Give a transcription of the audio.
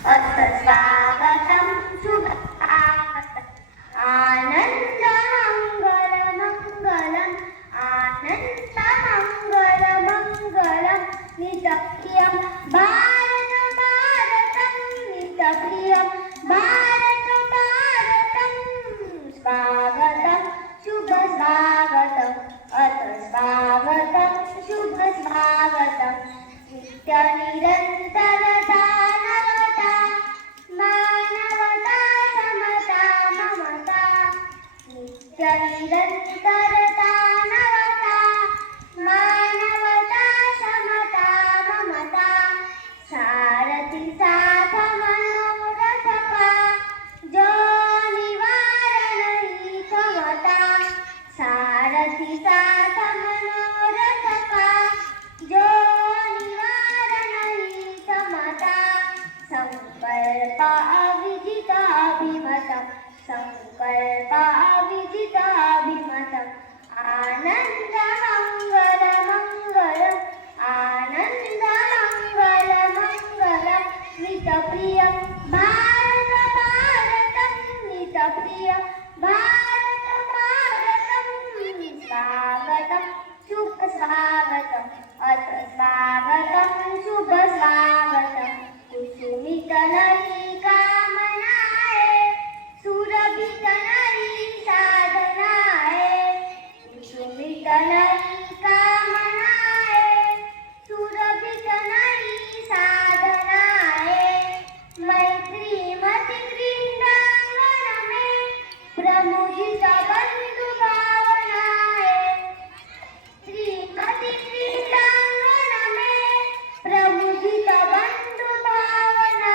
अथ स्वागतं शुभस्वागतम् आनन्दमङ्गलमङ्गलम् आनन्दमङ्गलमङ्गलं नित्यप्रियं भारत भारतं नित्यप्रियं भारत भारतं स्वागतं शुभस्वागतम् अथ स्वागतं शुभस्वागतं नित्यनिरन्तरता नवता मानवता समता ममता नित्यनिरन्तरता नवता मानवता समता ममता सारथी साथ मनोरथका जो निवारण ही क्षमता सारथी साथ मनोरथका जो निवारण ही क्षमता संकल्प अविजित अभिमतम् संकल्प अविजित अभिमतम् आनन्दमङ्गलम्